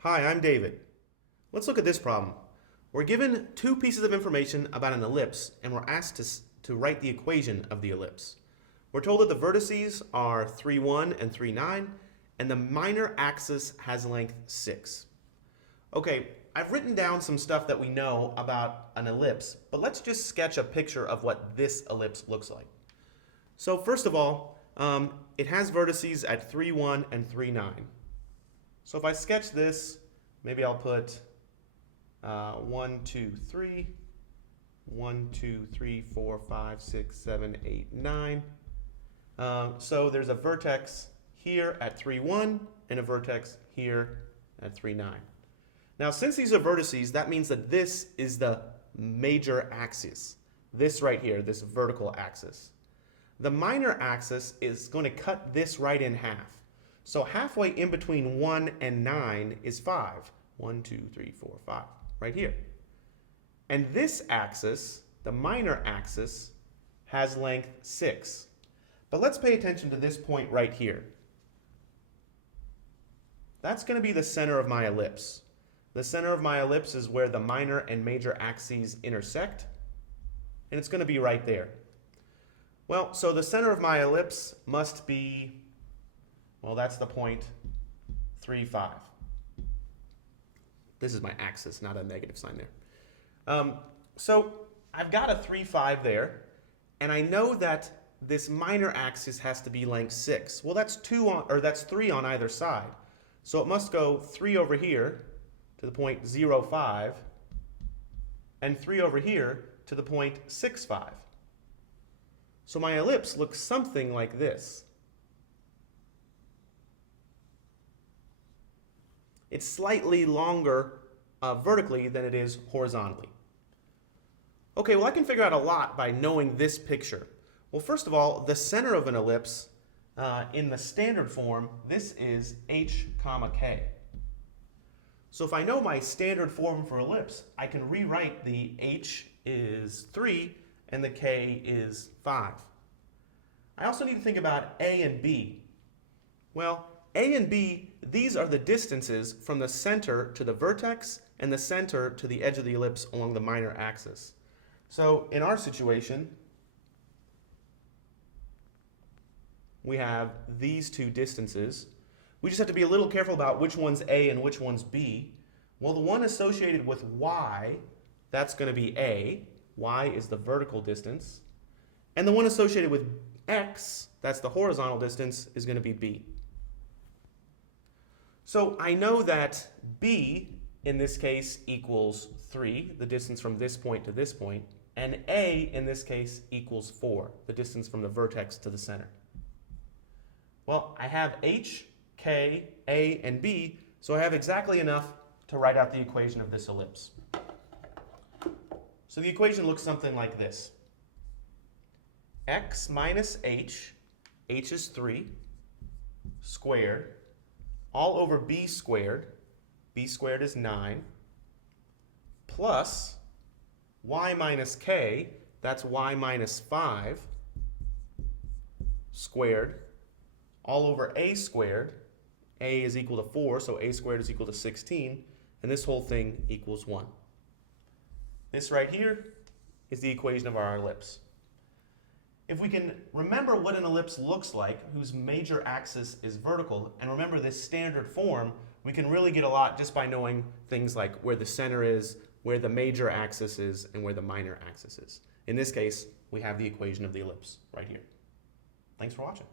Hi, I'm David. Let's look at this problem. We're given two pieces of information about an ellipse and we're asked to write the equation of the ellipse. We're told that the vertices are 3, 1 and 3, 9 and the minor axis has length 6. Okay, I've written down some stuff that we know about an ellipse, but let's just sketch a picture of what this ellipse looks like. So first of all, it has vertices at 3, 1 and 3, 9. So if I sketch this, maybe I'll put 1, 2, 3, 1, 2, 3, 4, 5, 6, 7, 8, 9. So there's a vertex here at 3, 1 and a vertex here at 3, 9. Now since these are vertices, that means that this is the major axis. This right here, this vertical axis. The minor axis is going to cut this right in half. So halfway in between 1 and 9 is 5. 1, 2, 3, 4, 5, right here. And this axis, the minor axis, has length 6. But let's pay attention to this point right here. That's going to be the center of my ellipse. The center of my ellipse is where the minor and major axes intersect, and it's going to be right there. Well, so the center of my ellipse must be, well, that's the point 3, 5. This is my axis, not a negative sign there. So I've got a 3, 5 there, and I know that this minor axis has to be length 6. Well, that's 3 on either side. So it must go 3 over here to the point 0, 5, and 3 over here to the point 6, 5. So my ellipse looks something like this. It's slightly longer vertically than it is horizontally. Okay, well I can figure out a lot by knowing this picture. Well, first of all, the center of an ellipse in the standard form, this is h comma k. So if I know my standard form for ellipse, I can rewrite the h is 3 and the k is 5. I also need to think about a and b. Well, a and b, these are the distances from the center to the vertex and the center to the edge of the ellipse along the minor axis. So in our situation, we have these two distances. We just have to be a little careful about which one's a and which one's b. Well, the one associated with y, that's going to be a. Y is the vertical distance. And the one associated with x, that's the horizontal distance, is going to be b. So I know that b, in this case, equals 3, the distance from this point to this point, and a, in this case, equals 4, the distance from the vertex to the center. Well, I have h, k, a, and b, so I have exactly enough to write out the equation of this ellipse. So the equation looks something like this. X minus h is 3, squared, all over b squared is 9, plus y minus k, that's y minus 5, squared, all over a squared, a is equal to 4, so a squared is equal to 16, and this whole thing equals 1. This right here is the equation of our ellipse. If we can remember what an ellipse looks like, whose major axis is vertical, and remember this standard form, we can really get a lot just by knowing things like where the center is, where the major axis is, and where the minor axis is. In this case, we have the equation of the ellipse right here. Thanks for watching.